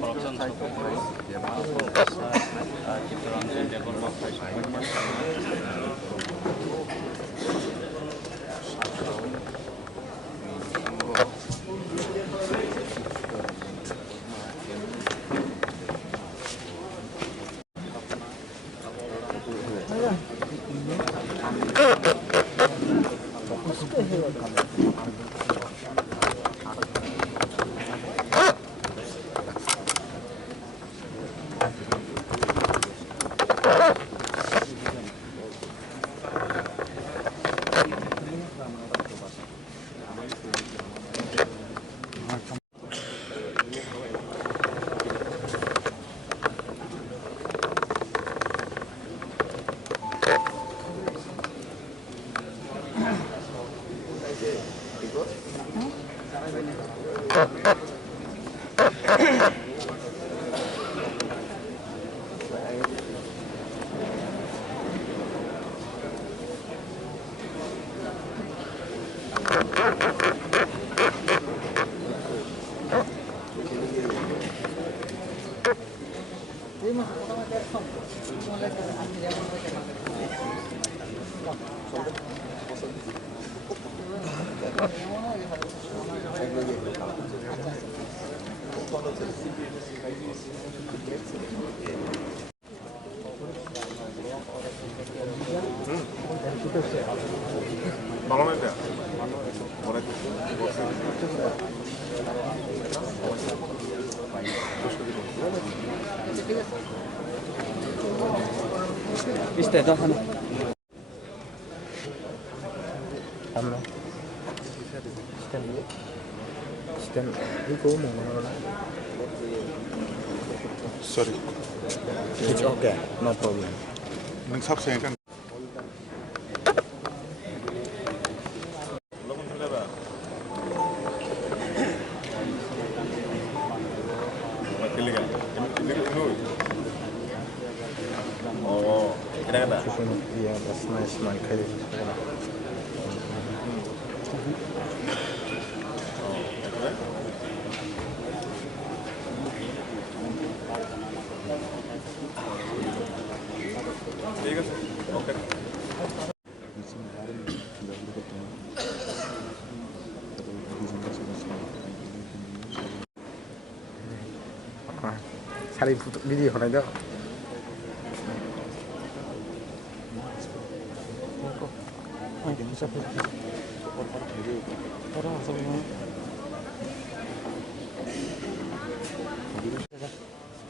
Corruption Istedo sana. Ano? Stem 이거 먹는 Sorry. It's okay, no problem. Mình sắp xếp kan. Yeah, that's nice man. Saling foto video hồi đó.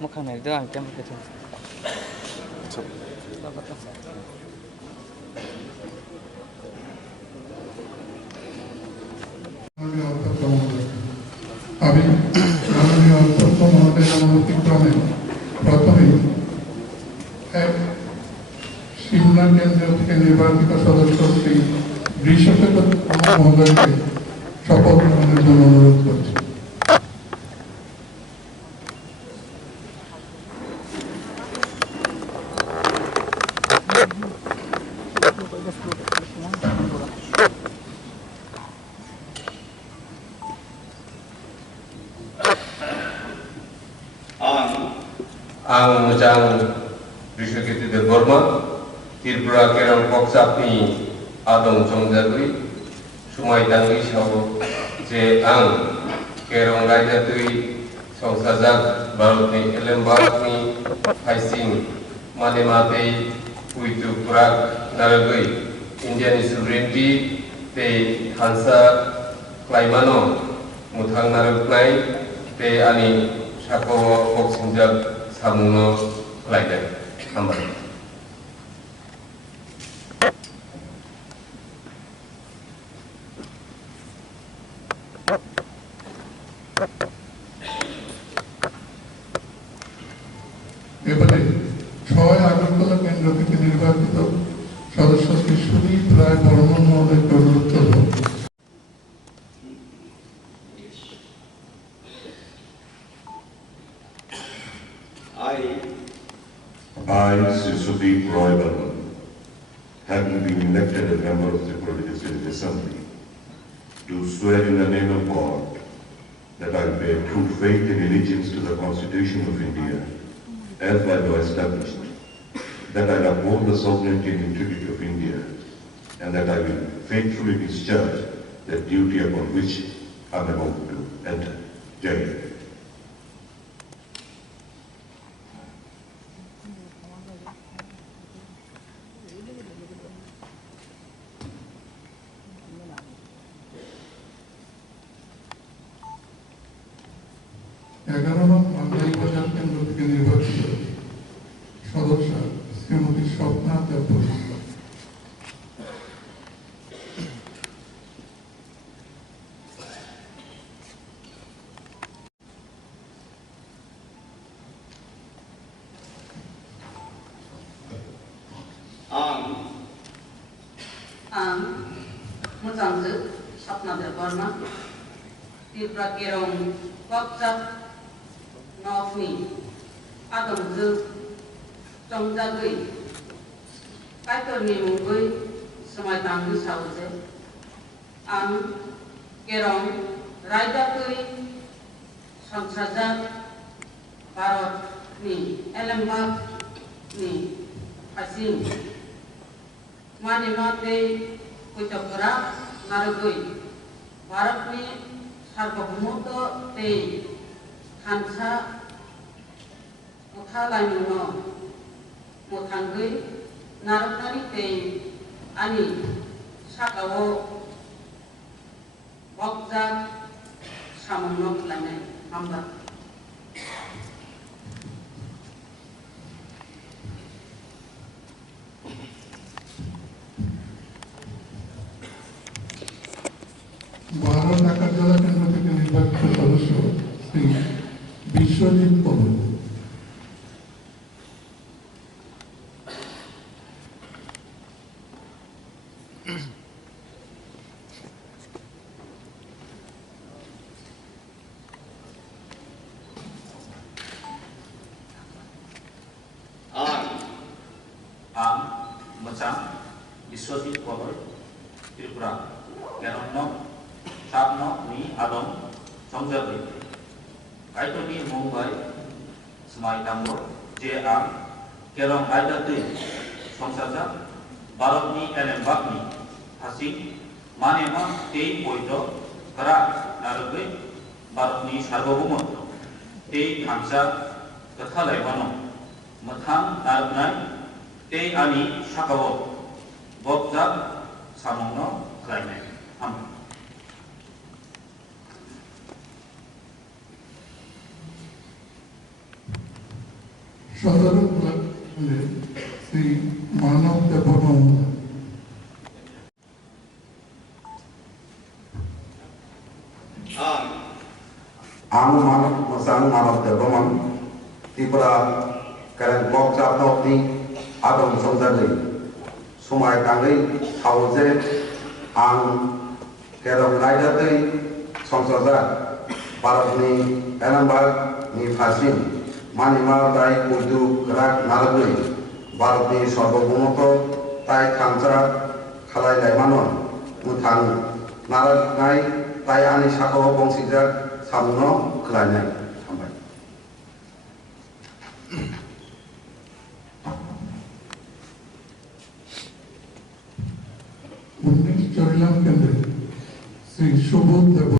Một khang này đưa cái cái chân. আমি মাননীয় অধ্যক্ষ মহোদয়ের অনুমতিক্রমে প্রথমে এক সিমনা কেন্দ্র থেকে নির্বাচিত সদস্য শ্রী বৃষশেখর মহোদয়কে শপথ গ্রহণের জন্য অনুরোধ করছি। Ang Bishokiti de Burma, Tripura Kerang Poksapi, Adong Chongzagui, Swmai Tangi Shao, Je Ang, Kerang Raijatui, Songsazak, Barutni Elembakni, Haising, Manemate, Puitu Purak, Naragui, Indian sovereignty, Te Hansa, Klaimano, Muthang Naragnai, Te Ani, Shako Poksinjak, Samuno Laida, Hamba. এবারে 6 আগরতলা কেন্দ্র থেকে নির্বাচিত সদস্য শ্রী সুদীপ রায় বর্মন মহোদয়কে অনুরোধ করব। I, Sri Sudeep Roy Burman, having been elected a member of the Tripura Legislative Assembly, do swear in the name of God that I will bear true faith and allegiance to the Constitution of India, as by law established, that I will uphold the sovereignty and integrity of India, and that I will faithfully discharge the duty upon which I am about to enter. Jai Hind. বাজার কেন্দ্র থেকে নির্বাচিত সদস্য Shrimati Swapna Debbarma. Ang Muzangzu Sapna Deborma Tipra Kerong Kokchap Nofni Adamzu Chongjagui Kaitorni Mungui Swmai tang Sauze Ang Kerong Raidakui Sangsajak Barot Ni Elembak Ni Asim Mani mate kucapura narugui Bharat ni sarvabhaumoto te khansa uthalai muno muthangui naruknani te ani sakao bokja samangno khlane hamba Dhaka জেলা কেন্দ্র থেকে নির্বাচিত সদস্য শ্রী বিশ্বজিৎ কমল। বিশ্বজিৎ কমল ত্রিপুরা কেনন্ন সাবন নি আদম সংজাতি কাইটনি মুম্বাই স্মাই তাঙ্গর যে আং কেরং আইদাতে সংসাজা ভারতনি এলেমবাগনি হাসি মানেমা তেই বৈধ করা নারগৈ ভারতনি সার্বভৌমত্ব তেই খামসা কথালাইবানো মথাং নারগনাই তেই আনি সাকাব বকজাব সামংন খালাইনাই হাম সদর শ্রী মানব Debbarma. Ang manuk masang manuk deborman Tipra karen bok chapnok ni adom songjagui swmai tangui thauze ang kerong raidatui songsajak Bharatni Elembag ni Phasim Manima dai puidu kerak naragui Bharatni sarvabhaumoto tai khamsa khalai laimanon muthang naragnai tai ani sakao bongsijak samno khlainai hambai। Charilam কেন্দ্রে শ্রী সুবোধ দেব।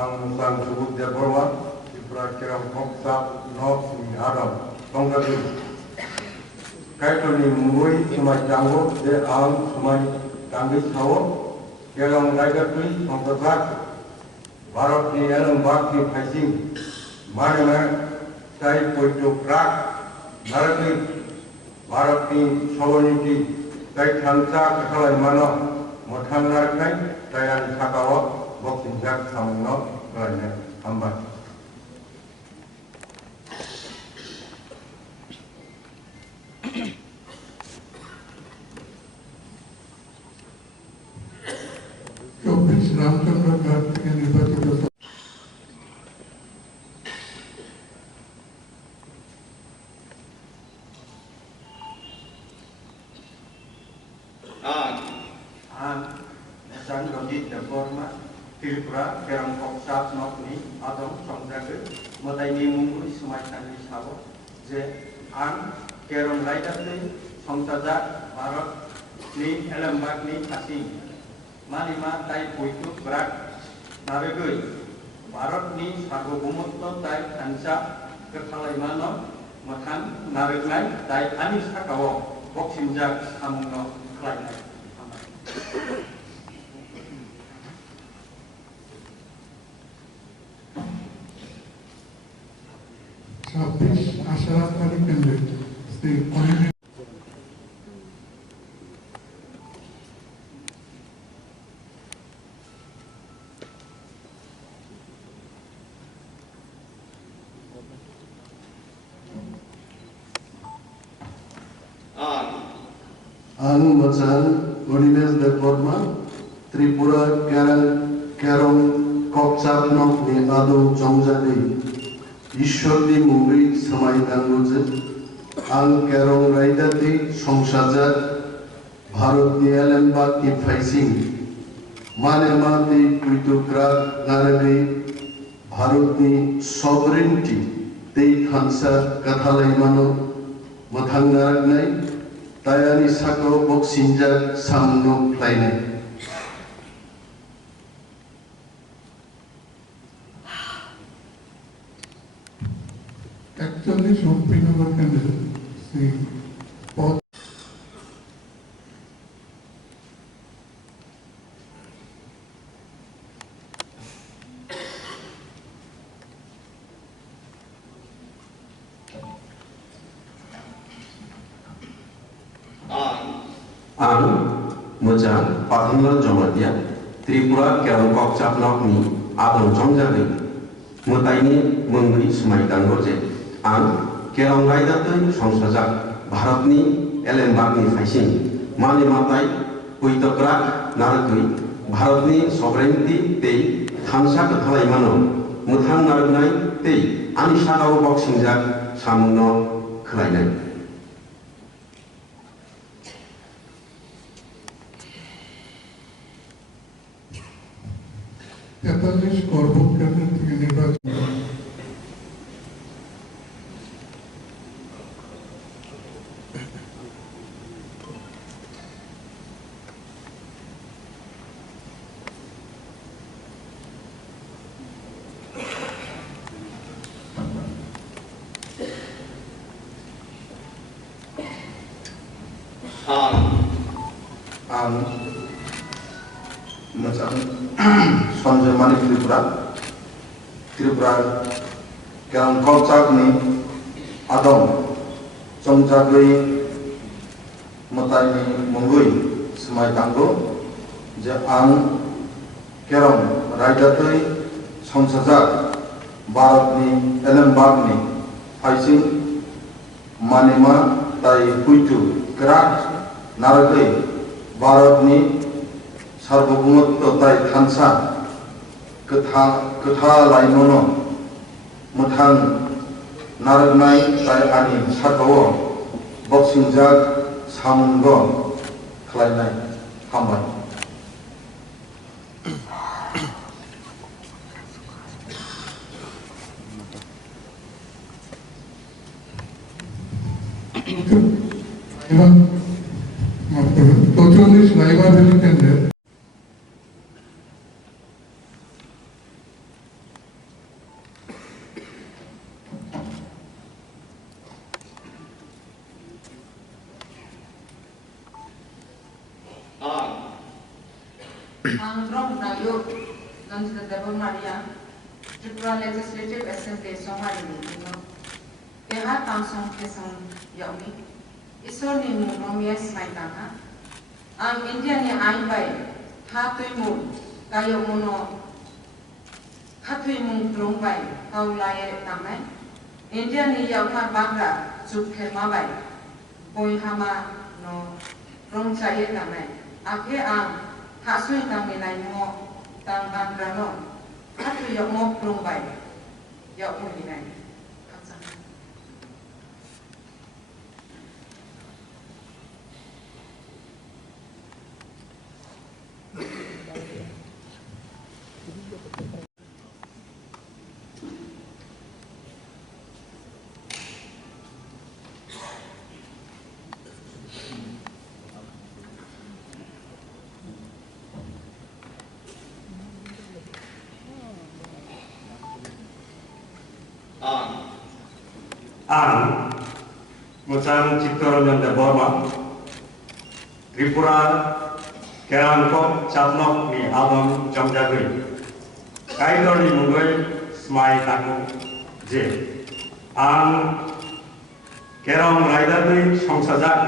Ang musang Suboth Deborma Tipra Kerong Kokchap Nok Sing Adam Songjagui Kaitoni Mungui Swmai Tango Je Ang Swmai Tangui Sao Kerong Raidatui Songsajak Bharatni Elembag ni Phasim Manima Tai Poitu Krak Naragui Bharatni sovereignty Tai khamsa kathalai mano mothang naragkai tai an sakao boksinjak samungno khlainai hambai। Ramchandra ঘাট থেকে নির্বাচিত Deborma, Tripura, Kerong Koksap Nokni, Adong Songjagu, Motaini Mungu, Swmai Tangi Sabo, Je Ang, Kerong Raidati, Songsajak, Barok, Ni Elembak Ni Kasing, Malima Tai Puitu Berat, Naragui, Barok Ni Sago Bumutno Tai Kansa, Kertalaimano, Matan Naragnai, Tai Anis Akawo, Boksimjak Samungno, Klainai. আশারাত Ali কেন্দ্রে Shri Anil Ang Machan, Urimes de Forma, Tripura, Kerong, Kokchap Nok ni Adong Jongjali, Ishwardi Mungri, Swmai Tanguze, Ang Kerong Raidati, Songsajak, Bharat ni Elembak ni Faising, Manemati, Kuitukrak, Narabi, Bharat ni Sovereignty, Tei Khansa, Kathalaimano, Mathang Naragnai, Tayani Sako Boksinjak Samno Plaine. Actually, Shopinagar Kendra, Shri পদ Ang Machan, Pathangal Jomatia, Tripura, Kerong Kokchap Nokni, Adong Jongjali, Motaini Mungri Swmai Tangoje, Ang Kerong Raidati, Songsajak, Bharatni, Elembakni Faising, Mani Matai, Puitokrak, Naragui, Bharatni, Sovereignty, Tei, Thansa Kathalaimano, Muthang Naragnai, Tei, Anisakao Boksingjak, Samungno, Klainai. তেতাল্লিশ করবুক কেন্দ্র থেকে নির্বাচিত Machan Sanjay Mani Tripura, Kerong Kokchap ni Adong Jongjali, Motaini Mungui, Swmai Tango, Je Ang Kerong Raidati, Songsajak, Bharat ni Elembak ni Faising, Manima Tai Puitu Kerak, Naragui, Bharat ni Sarvabhumutva Tai Khansa, Kathalaimano, Muthang Naragnai Tai Ani Sakawo, Boksingjak Samungno, Klainai. Hambai. এবং ৪৪ লাইবার valley কেন্দ্রে Ang Rong Nayuk, Nanjika Debor Maria, Tripura Legislative Assembly Somali Meeting, Keha Tangsong Kesong Yomi, Isoni Mumia Smaitanga, Ang India ni Aibai, Hatui Mun, Kayo Muno, Hatui Mun Trongbai, Kaulaye Tamai, India ni Yauka Bagra, Zukhe Mabai, Boy Hama no Rong Chaye Tamai, Ake Ang, Hasui Tangi Nai Mo, Tang Angrano, Hatui Yok Mo Trongbai, Yok Muhinai. Ang Musang Chiptoranjan Borma Tripura Kerangkok Chaplok ni Adam Jongjagui Kaidori Mungoi Swmai Taku Je Ang Kerong Raidadui Songsajak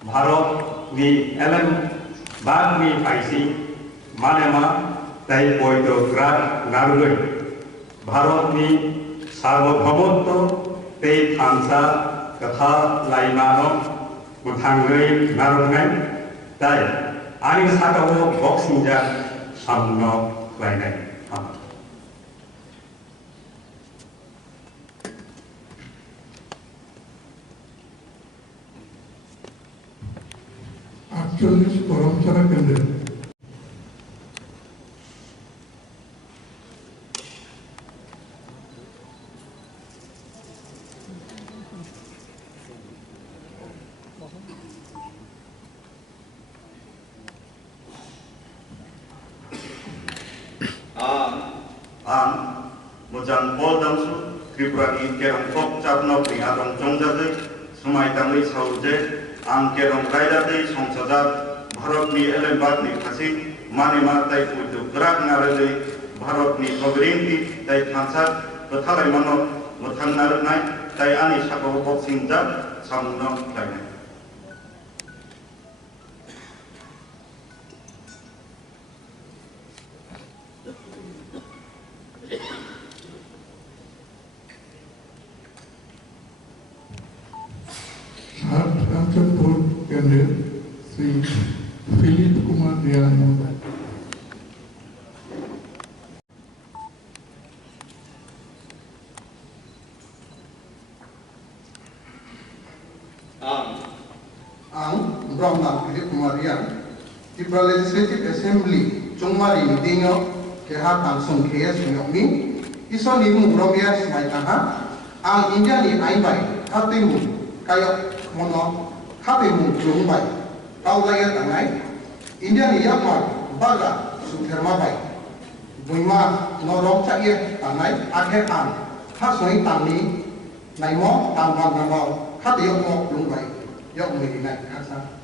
Bharat ni Ellen Bag ni Paisi Manema Tai Poito Grat Narugui Bharat ni Sarvabhaumotto Tei Thansa Katha Laimano Muthangui Narungai Tai Ani Sakawo Boxingja Samno Lainai Actually, Paramsara Kendra. Ang Mojang Pol Damsu Tripura ni Kerongkok Chapnok ni Adong Jongjagui Swmai Tangui Sauje Ang Kerong Raidadui Songsajak Bharat ni Elembag ni Khasi Manema Tai Puitu Gerak Naradui Bharat ni Pogrinti Tai Thansat Kathalai Mano Muthang Narunai Tai Ani Sakawo Boxingja Samno Lainai Answer Board Kendra Sri Philip Kumar Dhyana. Ang Brahma Philip Kumar Dhyana Tipra Legislative Assembly Chungmari Midingo Keha Tangsung KS Nyokmi Ison Nimu Bromia Swmai Taha Ang India ni Aibai Katimu Kayok Mono Katimu Chungbai Taulaya Tangai India ni Yakmar Baga Suthermabai Buima Norong Chakye Tangai Akher An Hasoi Tangni Naimo Tangwan Namo Kati Yokmo Lungbai Yok Medinai Kasa